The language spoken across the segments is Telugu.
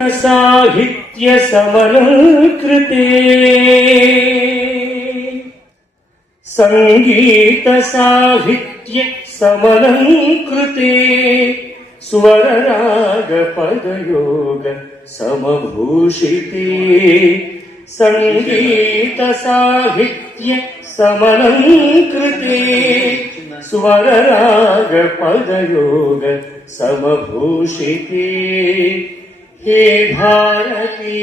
साहित्य समलंकृते संगीत साहित्य समलंकृते स्वर राग पदयोग समभूषिते संगीत साहित्य समलंकृते स्वर राग पदयोग समभूषिते हे भारती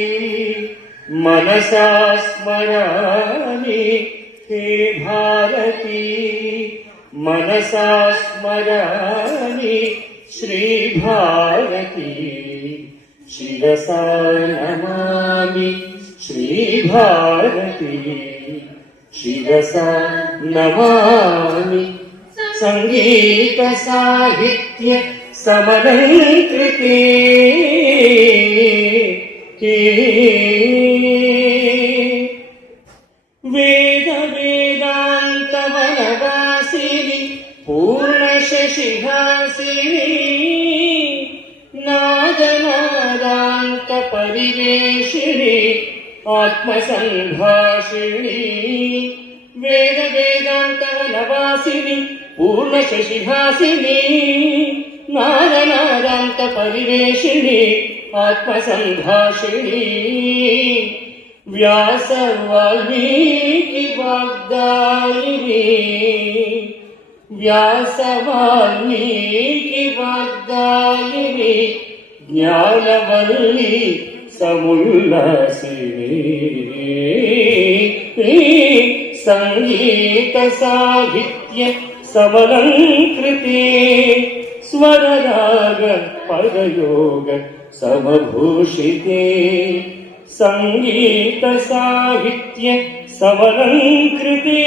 मनसा स्मरामि हे भारती मनसा स्मरामि श्री भारती शिरसा नमामि श्री भारती शिरसा नमामि संगीत साहित्य समलंकृते वेद वेदांत वनवासिनी पूर्ण शशिहासिनी नाद नादांत परिवेशिनी आत्मसंभाषिणी वेद वेदांत वनवासिनी पूर्ण शशिहासिनी नाद नादांत परिवेशिनी आत्मसंभाषिणी व्यास वाल्मीकि वाग्दायिनी व्यास वाल्मीकि वाग्दायिनी ज्ञानवल्ली समुल्लासिनी संगीत साहित्य समलंकृते स्वर राग पदयोग समभूषिते संगीत साहित्य समलंकृते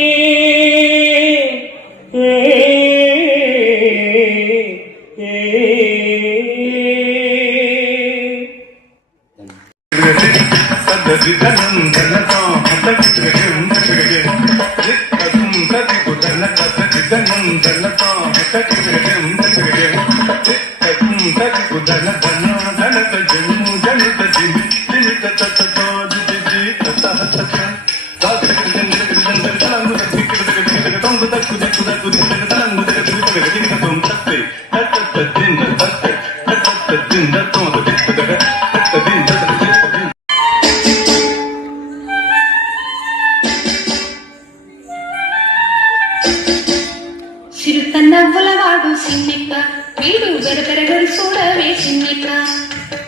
చిరుతన్నవ్వులవాడు సిన్నిక్క వీడు వెరపెరగడు చూడవే సిన్నిక్క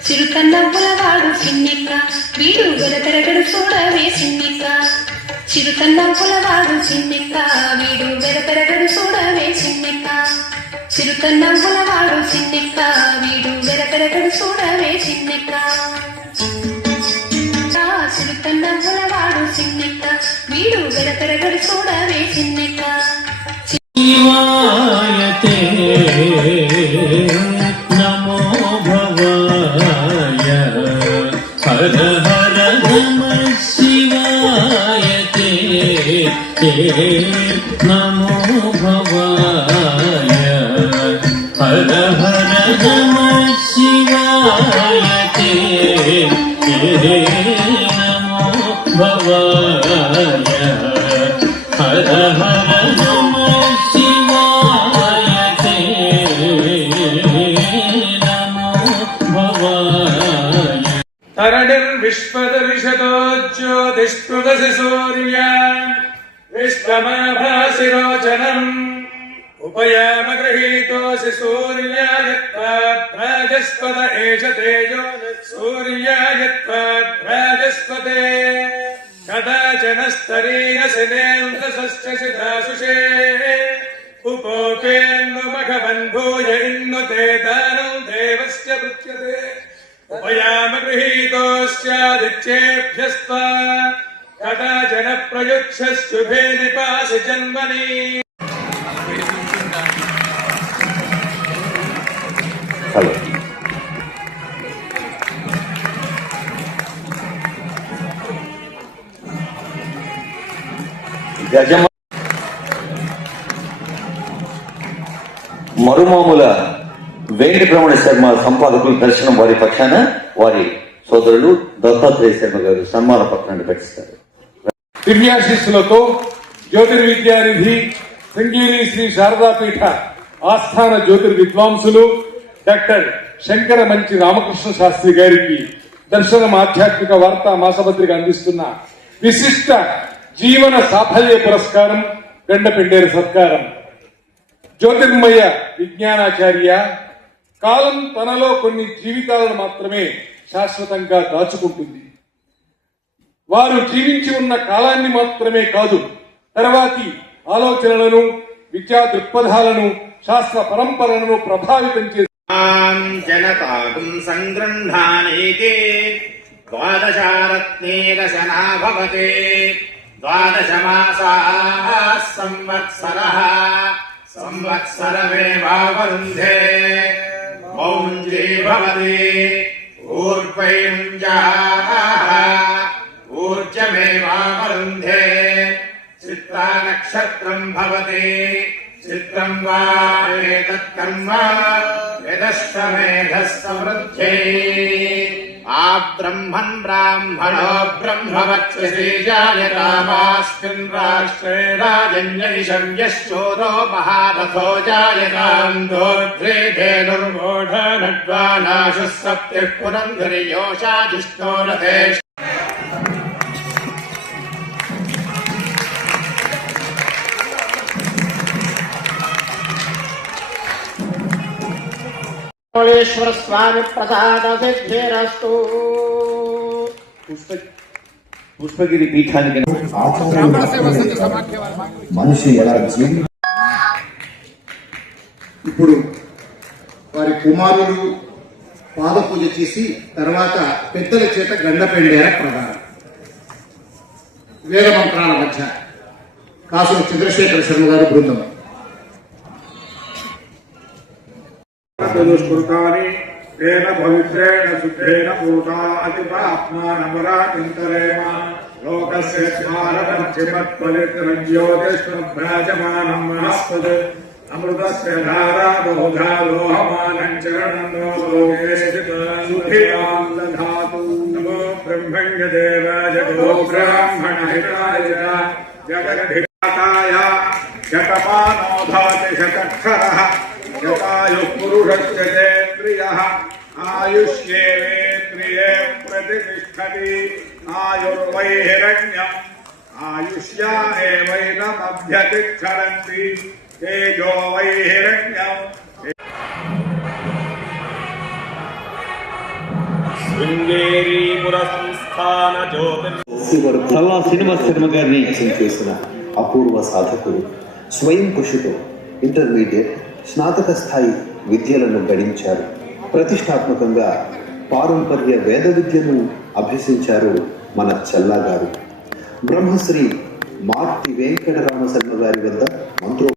చిరుతన్నవ్వులవాడు సిన్నిక్క వీడు వెరపెరగడు చూడవే సిన్నిక్క చిరుతన్నవ్వులవాడు సిన్నిక్క వీడు వెరపెరగడు చూడవే సిన్నిక్క చిరుతన్నవ్వులవాడు సిన్నిక్క వీడు వెరపెరగడు చూడవే సిన్నిక్క చిరుతన్నవ్వులవాడు సిన్నిక్క వీడు వెరపెరగడు చూడవే సిన్నిక్క శివాయతే నమో భవాయ హర హర నమః శివాయతే నమో భవాయ హర హర నమః శివాయతే నమో భవాయ హర హర तरणिर्विश्वदर्शतो ज्योतिष्पृगसि सूर्या विश्वमाभासिरोचनम् उपयामगृहीतोऽसि सूर्यायत्वाद्राजस्पद एष तेजो सूर्यायत्वाद्राजस्पते कदाचनस्तरीरसि नेन्द्रसश्चशिताशुषे उपोपेन्नुमघवन्भूय इन्नुते दानम् देवस्य पृच्छ्यते उपयामगृहीतोऽस्यादित्येभ्यस्त्वा कदाचन प्रयुच्छशुभे निपासि जन्मनि మరుమాముల వెంకట రమణ శర్మ సంపాదకుల దర్శనం వారి పక్షాన వారి సోదరులు దత్తాత్రేయ శర్మ గారు సన్మాన పత్రాన్ని పెట్టిస్తారు. దివ్యాశీస్సులతో జ్యోతిర్విద్యానిధి శృంగేరి శ్రీ శారదాపీఠ ఆస్థాన జ్యోతిర్విద్వాంసులు డాక్టర్ శంకర మంచి రామకృష్ణ శాస్త్రి గారికి దర్శనం ఆధ్యాత్మిక వార్తా మాసపత్రిక అందిస్తున్న విశిష్ట జీవన సాఫల్య పురస్కారం గండపెండేరు సత్కారం. జ్యోతిర్మయ విజ్ఞానాచార్య కాలం తనలో కొన్ని జీవితాలను మాత్రమే శాశ్వతంగా దాచుకుంటుంది. వారు జీవించి ఉన్న కాలాన్ని మాత్రమే కాదు, తర్వాతి ఆలోచనలను, విద్యా దృక్పథాలను, శాస్త్ర పరంపరలను ప్రభావితం చేసి జనతాకం సంగృహ్ణానేకే ద్వాదశారత్నేదశనా భవతే ద్వాదశ మాసాః సంవత్సరః సంవత్సరమేవావరుంధే మౌంజీ భవతి ఊర్పైంజాః ఊర్జమేవావరుంధే చిత్తా నక్షత్రం భవతి చిత్రం వా ఏతత్కర్మ యదశ్వమేధస్తవృద్ధ్యై ఆ బ్రహ్మన్ బ్రాహ్మణో బ్రహ్మవత్ససి జాయతామాస్మిన్ రాష్ట్రే రాజన్యనిశవ్యశ్చోదో మహారథో జాయతాం దోర్ధ్వే ధేనుర్మూఢనడ్వానాశుः సప్తిః పురంధరియోషా జిష్ణో రథేష్ మౌళేశ్వర స్వామి ప్రసాద సిద్ధిరస్తు. పుష్పగిరి పీఠానికి మనిషి ఎలా జీవి ఇప్పుడు వారి కుమారులు పాద పూజ చేసి తర్వాత పెద్దల చేత గండపెండేర ప్రధానం వేద మంత్రాల మధ్య కాసుల చంద్రశేఖర శర్మ గారి బృందం. దుష్కృతాని తేన పవిత్రేణ శుద్ధేన పూతా అతిపాప్మానమరాకింతరేమ లోకస్య స్మారకచ్చిమత్పవిత్రజ్యోతిష్మభ్రాజమానం మనస్పద్ అమృతస్య ధారా బహుధా లోహమానం చరణో లోకే సుఖియాం దధాతు. నమో బ్రహ్మణ్య దేవాయ నమో బ్రాహ్మణ హితాయ జగద్ధితాయ శతమానోధాతి శతక్షరః శతాయుః పురుషస్య తేంద్రియః ఆయుష్యేంద్రియే ప్రతిష్ఠతి ఆయుర్వై హిరణ్యం ఆయుష్యా ఏవైనమభ్యతిక్షరంతి తేజో వై హిరణ్యం. శృంగేరీపుర సంస్థాన జ్యోతిర్ సల్లా శ్రీనివాస్ శర్మ గారిని చేసిన అపూర్వ సాధకుడు. స్వయం కృషితో ఇంటర్మీడియట్, స్నాతక స్థాయి విద్యలను గడించారు. ప్రతిష్టాత్మకంగా పారంపర్య వేద విద్యను అభ్యసించారు మన చెల్లా గారు. బ్రహ్మశ్రీ మార్తి వెంకటరామ శర్మ గారి వద్ద మంత్రో